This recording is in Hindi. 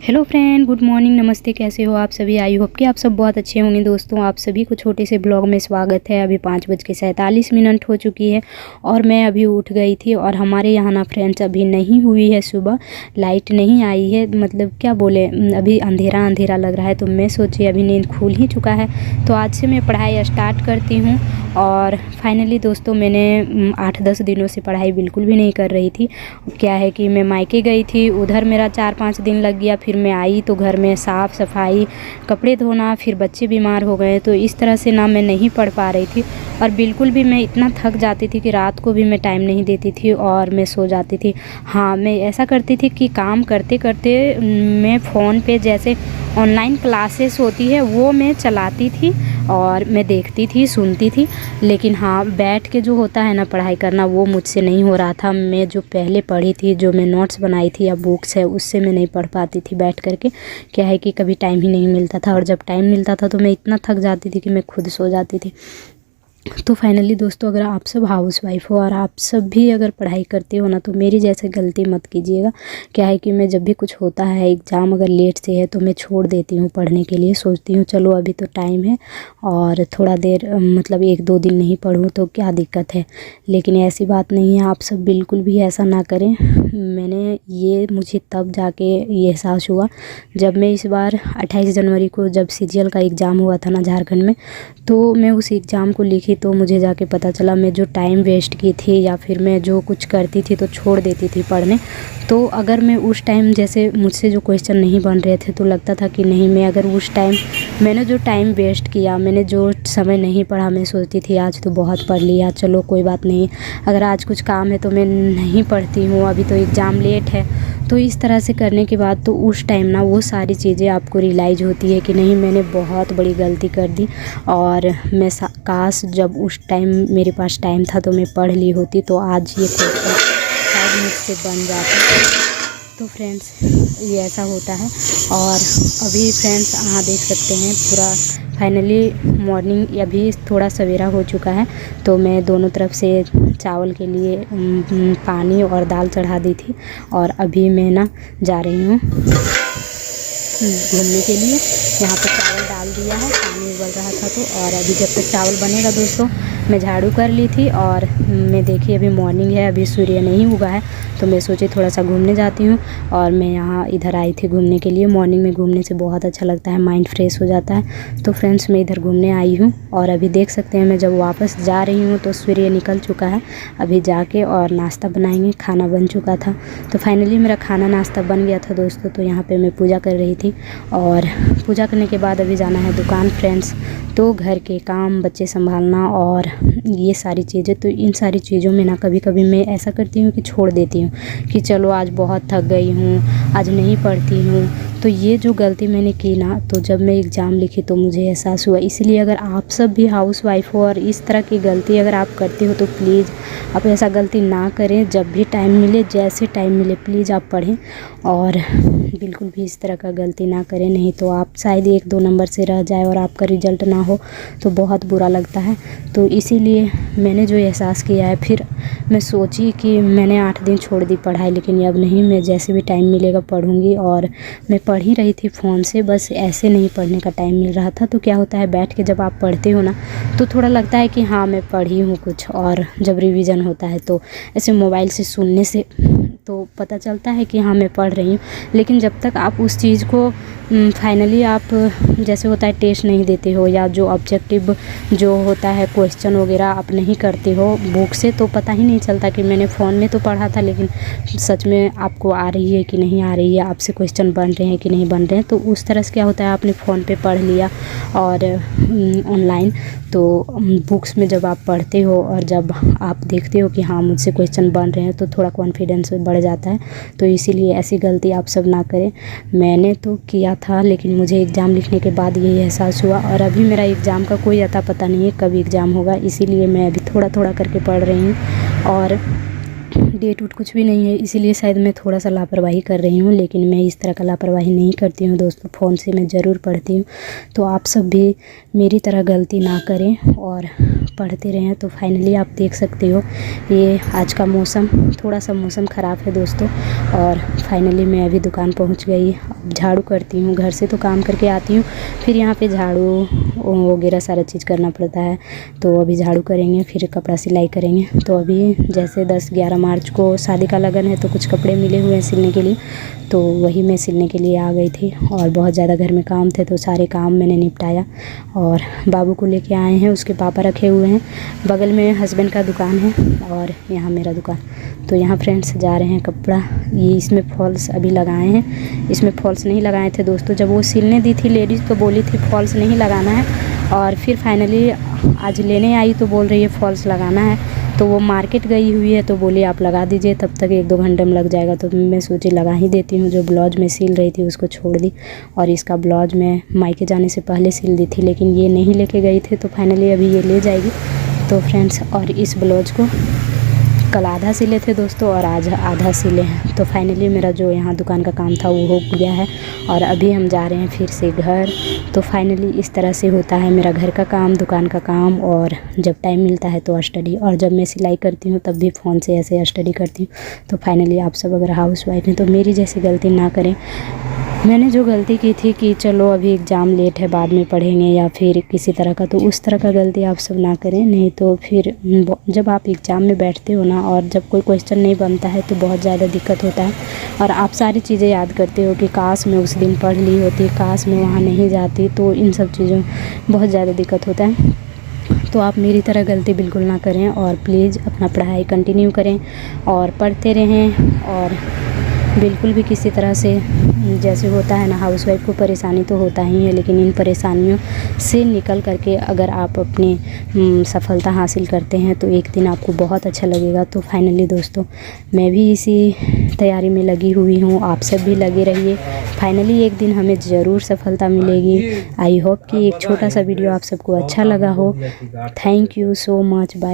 हेलो फ्रेंड, गुड मॉर्निंग, नमस्ते। कैसे हो आप सभी? आई होप कि आप सब बहुत अच्छे होंगे। दोस्तों, आप सभी को छोटे से ब्लॉग में स्वागत है। अभी 5:47 हो चुकी है और मैं अभी उठ गई थी। और हमारे यहाँ ना फ्रेंड्स अभी नहीं हुई है सुबह, लाइट नहीं आई है। मतलब क्या बोले, अभी अंधेरा अंधेरा लग रहा है। तो मैं सोची अभी नींद खुल ही चुका है तो आज से मैं पढ़ाई स्टार्ट करती हूँ। और फाइनली दोस्तों, मैंने 8-10 दिनों से पढ़ाई बिल्कुल भी नहीं कर रही थी। क्या है कि मैं मायके गई थी, उधर मेरा 4-5 दिन लग गया। फिर मैं आई तो घर में साफ़ सफाई, कपड़े धोना, फिर बच्चे बीमार हो गए। तो इस तरह से ना मैं नहीं पढ़ पा रही थी। और बिल्कुल भी मैं इतना थक जाती थी कि रात को भी मैं टाइम नहीं देती थी और मैं सो जाती थी। हाँ, मैं ऐसा करती थी कि काम करते करते मैं फ़ोन पे जैसे ऑनलाइन क्लासेस होती है वो मैं चलाती थी और मैं देखती थी, सुनती थी। लेकिन हाँ, बैठ के जो होता है ना पढ़ाई करना, वो मुझसे नहीं हो रहा था। मैं जो पहले पढ़ी थी, जो मैं नोट्स बनाई थी या बुक्स है, उससे मैं नहीं पढ़ पाती थी बैठ करके। क्या है कि कभी टाइम ही नहीं मिलता था और जब टाइम मिलता था तो मैं इतना थक जाती थी कि मैं खुद सो जाती थी। तो फाइनली दोस्तों, अगर आप सब हाउसवाइफ हो और आप सब भी अगर पढ़ाई करते हो ना, तो मेरी जैसे गलती मत कीजिएगा। क्या है कि मैं जब भी कुछ होता है, एग्ज़ाम अगर लेट से है, तो मैं छोड़ देती हूँ पढ़ने के लिए। सोचती हूँ चलो अभी तो टाइम है और थोड़ा देर मतलब 1-2 दिन नहीं पढूँ तो क्या दिक्कत है। लेकिन ऐसी बात नहीं है, आप सब बिल्कुल भी ऐसा ना करें। मुझे तब जाके ये एहसास हुआ जब मैं इस बार 28 जनवरी को जब सीजीएल का एग्ज़ाम हुआ था ना झारखंड में, तो मैं उस एग्ज़ाम को लिखी तो मुझे जाके पता चला मैं जो टाइम वेस्ट की थी या फिर मैं जो कुछ करती थी तो छोड़ देती थी पढ़ने। तो अगर मैं उस टाइम जैसे मुझसे जो क्वेश्चन नहीं बन रहे थे तो लगता था कि नहीं, मैं अगर उस टाइम मैंने जो टाइम वेस्ट किया, मैंने जो समय नहीं पढ़ा, मैं सोचती थी आज तो बहुत पढ़ लिया, चलो कोई बात नहीं, अगर आज कुछ काम है तो मैं नहीं पढ़ती हूँ, अभी तो एग्ज़ाम लेट है। तो इस तरह से करने के बाद तो उस टाइम ना वो सारी चीज़ें आपको रियलाइज़ होती है कि नहीं, मैंने बहुत बड़ी गलती कर दी। और मैं काश जब उस टाइम मेरे पास टाइम था तो मैं पढ़ ली होती, तो आज ये क्वेश्चन शायद मुझसे बन जाता। तो फ्रेंड्स, ये ऐसा होता है। और अभी फ्रेंड्स यहाँ देख सकते हैं पूरा फाइनली मॉर्निंग, अभी थोड़ा सवेरा हो चुका है। तो मैं दोनों तरफ से चावल के लिए पानी और दाल चढ़ा दी थी। और अभी मैं ना जा रही हूँ घूमने के लिए। यहाँ पर चावल डाल दिया है, पानी उबल रहा था तो। और अभी जब तक चावल बनेगा दोस्तों, मैं झाड़ू कर ली थी। और मैं देखिए अभी मॉर्निंग है, अभी सूर्य नहीं उगा है, तो मैं सोची थोड़ा सा घूमने जाती हूँ। और मैं यहाँ इधर आई थी घूमने के लिए। मॉर्निंग में घूमने से बहुत अच्छा लगता है, माइंड फ्रेश हो जाता है। तो फ्रेंड्स, मैं इधर घूमने आई हूँ और अभी देख सकते हैं मैं जब वापस जा रही हूँ तो सूर्य निकल चुका है। अभी जाके और नाश्ता बनाएंगे, खाना बन चुका था। तो फाइनली मेरा खाना नाश्ता बन गया था दोस्तों। तो यहाँ पर मैं पूजा कर रही थी और पूजा करने के बाद अभी जाना है दुकान फ्रेंड्स। तो घर के काम, बच्चे संभालना और ये सारी चीज़ें, तो इन सारी चीज़ों में ना कभी कभी मैं ऐसा करती हूँ कि छोड़ देती हूँ कि चलो आज बहुत थक गई हूँ, आज नहीं पढ़ती हूँ। तो ये जो गलती मैंने की ना, तो जब मैं एग्ज़ाम लिखी तो मुझे एहसास हुआ। इसलिए अगर आप सब भी हाउसवाइफ हो और इस तरह की गलती अगर आप करते हो तो प्लीज़ आप ऐसा गलती ना करें। जब भी टाइम मिले, जैसे टाइम मिले, प्लीज़ आप पढ़ें और बिल्कुल भी इस तरह का गलती ना करें। नहीं तो आप शायद 1-2 नंबर से रह जाए और आपका रिज़ल्ट ना हो तो बहुत बुरा लगता है। तो इसीलिए मैंने जो एहसास किया है, फिर मैं सोची कि मैंने 8 दिन छोड़ दी पढ़ाई, लेकिन अब नहीं, मैं जैसे भी टाइम मिलेगा पढ़ूंगी। और मैं पढ़ ही रही थी फ़ोन से, बस ऐसे नहीं पढ़ने का टाइम मिल रहा था। तो क्या होता है, बैठ के जब आप पढ़ते हो ना तो थोड़ा लगता है कि हाँ मैं पढ़ी हूँ कुछ। और जब रिवीजन होता है तो ऐसे मोबाइल से सुनने से तो पता चलता है कि हाँ मैं पढ़ रही हूँ। लेकिन जब तक आप उस चीज़ को फाइनली आप जैसे होता है टेस्ट नहीं देते हो, या जो ऑब्जेक्टिव जो होता है क्वेश्चन वगैरह आप नहीं करते हो बुक से, तो पता ही नहीं चलता कि मैंने फ़ोन में तो पढ़ा था लेकिन सच में आपको आ रही है कि नहीं आ रही है, आपसे क्वेश्चन बन रहे हैं कि नहीं बन रहे हैं। तो उस तरह से क्या होता है, आपने फ़ोन पे पढ़ लिया और ऑनलाइन। तो बुक्स में जब आप पढ़ते हो और जब आप देखते हो कि हाँ मुझसे क्वेश्चन बन रहे हैं, तो थोड़ा कॉन्फिडेंस बढ़ जाता है। तो इसीलिए ऐसी गलती आप सब ना करें। मैंने तो किया था, लेकिन मुझे एग्ज़ाम लिखने के बाद यही एहसास हुआ। और अभी मेरा एग्ज़ाम का कोई अता पता नहीं है कब एग्ज़ाम होगा, इसीलिए मैं अभी थोड़ा थोड़ा करके पढ़ रही हूँ। और डेट उट कुछ भी नहीं है, इसीलिए शायद मैं थोड़ा सा लापरवाही कर रही हूँ। लेकिन मैं इस तरह का लापरवाही नहीं करती हूँ दोस्तों, फ़ोन से मैं ज़रूर पढ़ती हूँ। तो आप सब भी मेरी तरह गलती ना करें और पढ़ते रहें। तो फाइनली आप देख सकते हो ये आज का मौसम, थोड़ा सा मौसम ख़राब है दोस्तों। और फाइनली मैं अभी दुकान पहुंच गई। अब झाड़ू करती हूँ, घर से तो काम करके आती हूँ, फिर यहाँ पे झाड़ू वगैरह सारा चीज़ करना पड़ता है। तो अभी झाड़ू करेंगे, फिर कपड़ा सिलाई करेंगे। तो अभी जैसे 10-11 मार्च को शादी का लगन है, तो कुछ कपड़े मिले हुए हैं सिलने के लिए, तो वही मैं सिलने के लिए आ गई थी। और बहुत ज़्यादा घर में काम थे, तो सारे काम मैंने निपटाया। और बाबू को लेके आए हैं, उसके पापा रखे हुए हैं। बगल में हस्बैंड का दुकान है और यहाँ मेरा दुकान। तो यहाँ फ्रेंड्स जा रहे हैं कपड़ा, ये इसमें फॉल्स अभी लगाए हैं। इसमें फॉल्स नहीं लगाए थे दोस्तों, जब वो सिलने दी थी लेडीज़ तो बोली थी फॉल्स नहीं लगाना है। और फिर फाइनली आज लेने आई तो बोल रही है फॉल्स लगाना है। तो वो मार्केट गई हुई है, तो बोली आप लगा दीजिए, तब तक 1-2 घंटे में लग जाएगा। तो मैं सोची लगा ही देती हूँ। जो ब्लाउज में सिल रही थी उसको छोड़ दी, और इसका ब्लाउज मैं मायके जाने से पहले सिल दी थी, लेकिन ये नहीं लेके गई थी। तो फाइनली अभी ये ले जाएगी। तो फ्रेंड्स, और इस ब्लाउज को कल आधा सिले थे दोस्तों और आज आधा सिले हैं। तो फाइनली मेरा जो यहाँ दुकान का काम था वो हो गया है, और अभी हम जा रहे हैं फिर से घर। तो फाइनली इस तरह से होता है मेरा घर का काम, दुकान का काम, और जब टाइम मिलता है तो स्टडी। और जब मैं सिलाई करती हूँ तब भी फ़ोन से ऐसे स्टडी करती हूँ। तो फाइनली आप सब अगर हाउसवाइफ हैं तो मेरी जैसी गलती ना करें। मैंने जो गलती की थी कि चलो अभी एग्ज़ाम लेट है, बाद में पढ़ेंगे, या फिर किसी तरह का, तो उस तरह का गलती आप सब ना करें। नहीं तो फिर जब आप एग्ज़ाम में बैठते हो ना, और जब कोई क्वेश्चन नहीं बनता है तो बहुत ज़्यादा दिक्कत होता है। और आप सारी चीज़ें याद करते हो कि काश मैं उस दिन पढ़ ली होती, काश मैं वहाँ नहीं जाती। तो इन सब चीज़ों बहुत ज़्यादा दिक्कत होता है। तो आप मेरी तरह गलती बिल्कुल ना करें, और प्लीज़ अपना पढ़ाई कंटिन्यू करें और पढ़ते रहें। और बिल्कुल भी किसी तरह से, जैसे होता है ना, हाउसवाइफ को परेशानी तो होता ही है, लेकिन इन परेशानियों से निकल करके अगर आप अपनी सफलता हासिल करते हैं तो एक दिन आपको बहुत अच्छा लगेगा। तो फाइनली दोस्तों, मैं भी इसी तैयारी में लगी हुई हूँ, आप सब भी लगे रहिए। फाइनली एक दिन हमें ज़रूर सफलता मिलेगी। आई होप कि एक छोटा सा वीडियो आप सबको अच्छा लगा हो। Thank you so much. Bye.